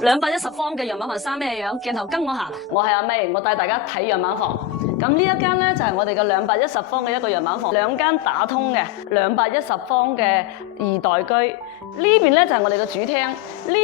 210方嘅樣板房生咩樣？鏡頭跟我行，我係阿 May， 我帶大家睇樣板房。咁呢一間咧就係我哋嘅210方嘅一個樣板房，2間打通嘅210方嘅2代居。呢邊咧就係我哋嘅主廳，呢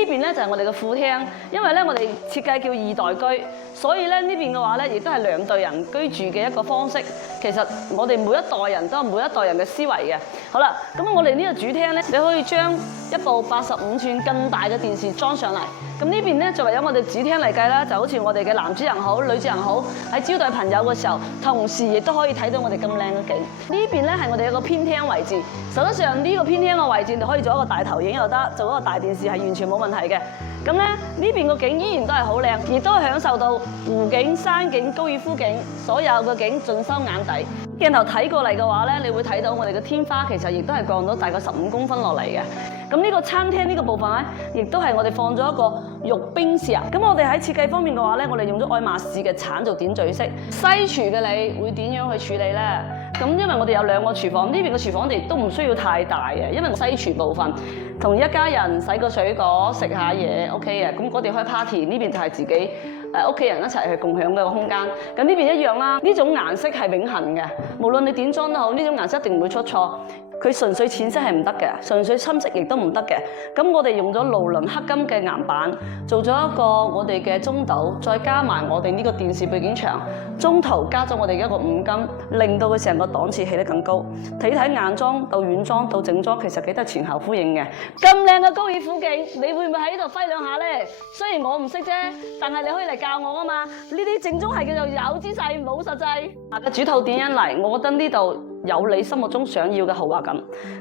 邊咧就係我哋嘅副廳。因為咧我哋設計叫2代居，所以咧呢邊嘅話咧亦都係2代人居住嘅一個方式。其實我哋每一代人都有每一代人嘅思維嘅。好啦，咁我哋呢個主廳咧，你可以將一部85寸更大嘅電視裝上嚟。咁呢邊咧作為我哋主廳嚟計啦，就好似我哋嘅男主人好、女主人好喺招待朋友嘅時候，同時亦都可以睇到我哋咁靚嘅景。呢邊咧係我哋一個偏廳位置，實質上呢個偏廳嘅位置，你可以做一個大投影又得，做一個大電視係完全冇問題嘅。咁咧呢邊個景依然都係好靚，亦都享受到湖景、山景、高爾夫景，所有嘅景盡收眼底。鏡頭睇過嚟嘅話咧，你會睇到我哋嘅天花其實亦都係降到大概15公分落嚟嘅。咁呢個餐廳呢個部分咧，亦都係我哋放咗一個玉冰石。咁我哋喺設計方面嘅話咧，我哋用咗愛馬仕嘅橙做點綴式。西廚嘅你會點樣去處理咧？咁因為我哋有2個廚房，呢邊嘅廚房我哋都唔需要太大嘅，因為西廚部分同一家人洗個水果食下嘢 OK 嘅。咁嗰邊開 party， 呢邊就係自己屋企人一齊去共享嘅個空間。咁呢邊一樣啦，呢種顏色係永恆嘅，無論你點裝都好，呢種顏色一定唔會出錯。佢純粹淺色係唔得嘅，純粹深色亦都唔得嘅。咁我哋用咗勞倫黑金嘅岩板，做咗一個我哋嘅中島，再加埋我哋呢個電視背景牆，中途加咗我哋一個五金，令到佢成個檔次起得更高。睇睇硬裝到軟裝到整裝，其實幾得前後呼應嘅。咁靚嘅高爾夫景，你會唔會喺度揮兩下咧？雖然我唔識啫，但係你可以嚟教我啊嘛。呢啲正宗係叫做有姿勢冇實際。主套點樣嚟？我覺得呢度有你心目中想要嘅豪華感。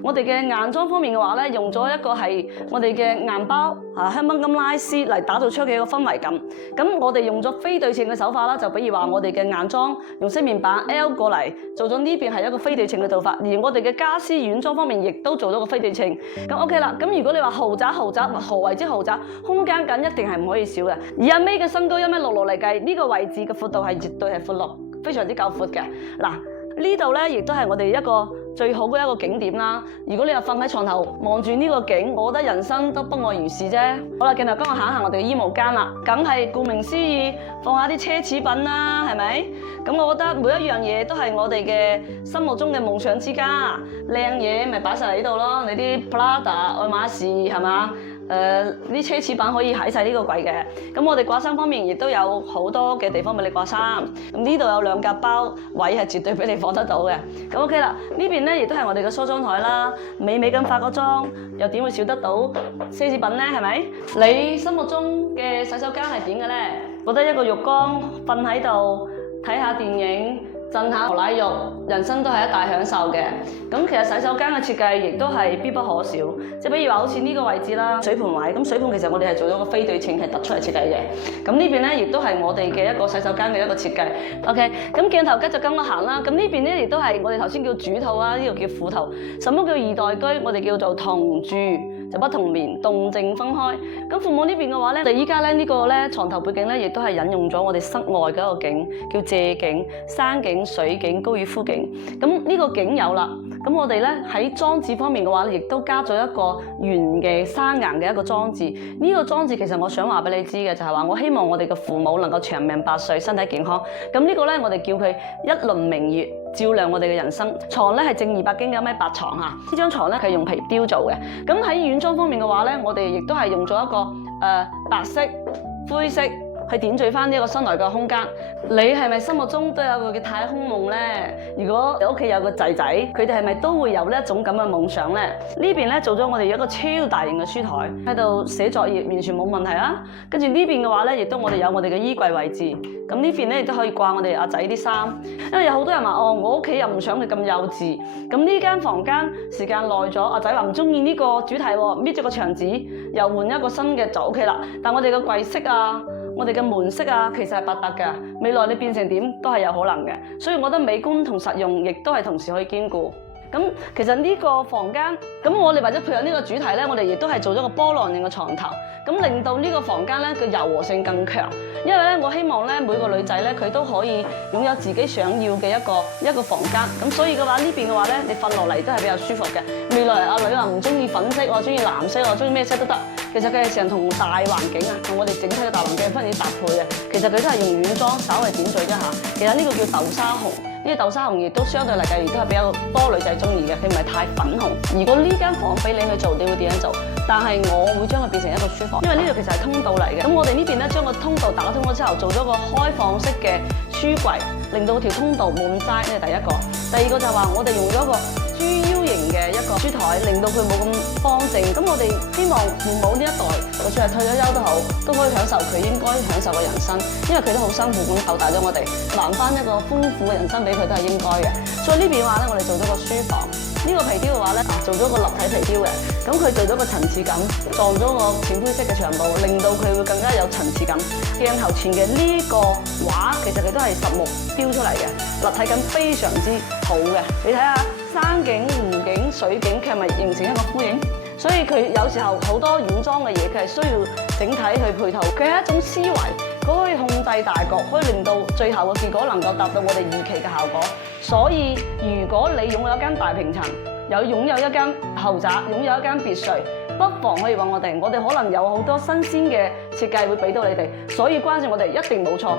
我哋嘅硬裝方面嘅話咧，用咗一個係我哋嘅硬包香檳金拉絲嚟打造出嘅一個氛圍感。咁我哋用咗非對稱嘅手法啦，就比如話我哋嘅硬裝用飾面板 L 過嚟做咗呢邊係一個非對稱嘅做法，而我哋嘅家私軟裝方面亦都做咗個非對稱。咁 OK 啦。咁如果你話豪宅，何為之豪宅？空間感一定係唔可以少嘅。而阿 May 嘅身高1.66m嚟計，呢個位置嘅闊度係絕對係闊落，非常之夠闊嘅。嗱，呢度咧亦都係我哋一個最好嘅一個景點啦。如果你又瞓喺床頭望住呢個景，我覺得人生都不外如是啫。好啦，鏡頭跟我行一行我哋嘅衣帽間啦，梗係顧名思義放下啲奢侈品啦，係咪？咁我覺得每一樣嘢都係我哋嘅心目中嘅夢想之家。靚嘢咪擺晒喺呢度咯，你啲 Prada、愛馬仕係嘛？啲奢侈品可以喺晒呢個櫃嘅。咁我哋掛衫方面亦都有好多嘅地方俾你掛衫。咁呢度有2格包位係絕對俾你放得到嘅。咁 OK 啦，呢邊咧亦都係我哋嘅梳妝台啦，美美咁化個妝，又點會少得到奢侈品咧？係咪？你心目中嘅洗手間係點嘅咧？覺得一個浴缸瞓喺度睇下電影，浸下牛奶浴，人生都係一大享受嘅。咁其實洗手間嘅設計亦都係必不可少，即係比如話好似呢個位置啦，水盆位。咁水盆其實我哋係做咗個非對稱係突出嚟設計嘅。咁呢邊咧亦都係我哋嘅一個洗手間嘅一個設計。OK， 咁鏡頭繼續跟我行啦。咁呢邊咧亦都係我哋頭先叫主套啦，呢個叫副套。什麼叫2代居？我哋叫做同住就不同眠，動靜分開。咁父母呢邊嘅話咧，我哋依家咧呢個咧床頭背景咧，亦都係引用咗我哋室外嘅一個景，叫借景、山景、水景、高爾夫景。咁呢個景有啦。咁我哋咧喺裝置方面嘅話咧，亦都加咗一個圓嘅生硬嘅一個裝置。呢個裝置其實我想話俾你知嘅就係話，我希望我哋嘅父母能夠長命百歲、身體健康。咁呢個咧我哋叫佢一輪明月，照亮我哋嘅人生。床咧係正200斤嘅一米白床嚇，呢張床咧係用皮雕做嘅。咁喺軟裝方面嘅話咧，我哋亦都係用咗一個白色、灰色，去點綴翻呢一個室內嘅空間。你係咪心目中都有個嘅太空夢咧？如果你屋企有個仔仔，佢哋係咪都會有呢一種咁嘅夢想咧？呢邊咧做咗我哋一個超大型嘅書台，喺度寫作業完全冇問題啦。跟住呢邊嘅話咧，亦都我哋有我哋嘅衣櫃位置。咁呢邊咧亦都可以掛我哋阿仔啲衫。因為有好多人話我屋企又唔想佢咁幼稚。咁呢間房間時間耐咗，阿仔話唔中意呢個主題喎，搣咗個牆紙，又換一個新嘅就 OK 啦。但我哋嘅櫃飾啊，我哋嘅門飾啊，其實係百搭嘅，未來你變成點都係有可能嘅，所以我覺得美觀同實用亦都係同時可以兼顧。咁其實呢個房間，咁我哋為咗配合呢個主題咧，我哋亦都係做咗個波浪形嘅床頭，咁令到呢個房間咧嘅柔和性更強。因為咧，我希望咧每個女仔咧佢都可以擁有自己想要嘅一個房間。咁所以嘅話呢邊嘅話咧，你瞓落嚟都係比較舒服嘅。未來阿女話唔中意粉色，我中意藍色，我中意咩色都得。其實佢係成同大環境啊，同我哋整體嘅大環境分別搭配嘅。其實佢都係用軟裝稍微點綴一下。其實呢個叫豆沙紅，呢個豆沙紅亦都相對嚟計，亦都係比較多女仔中意嘅，佢唔係太粉紅。如果呢間房俾你去做，你會點樣做？但係我會將佢變成一個書房，因為呢度其實係通道嚟嘅。咁我哋呢邊咧將個通道打通咗之後，做咗個開放式嘅書櫃，令到條通道冇咁齋。呢係第一個。第二個就係話我哋用咗個豬腰型嘅一個書台，令到佢冇咁方正。咁我哋希望父母呢一代，就算係退咗休都好，都可以享受佢應該享受嘅人生，因為佢都好辛苦咁湊大咗我哋，還翻一個豐富嘅人生俾佢都係應該嘅。所以呢邊話咧，我哋做咗個書房。呢個皮雕嘅話咧，做咗個立體皮雕嘅，咁佢做咗個層次感，撞咗個淺灰色嘅牆布，令到佢會更加有層次感。鏡頭前嘅呢個畫，其實佢都係實木雕出嚟嘅，立體感非常之好嘅。你睇下山景、湖景、水景，佢係咪形成一個呼應？所以佢有時候好多軟裝嘅嘢，佢係需要整體去配套。佢係一種思維，佢可以控制大局，可以令到最後嘅結果能夠達到我哋預期嘅效果。所以如果你擁有一間大平層，擁有一間豪宅，擁有一間別墅，不妨可以揾我哋可能有好多新鮮嘅設計會俾到你哋。所以關注我哋一定冇錯。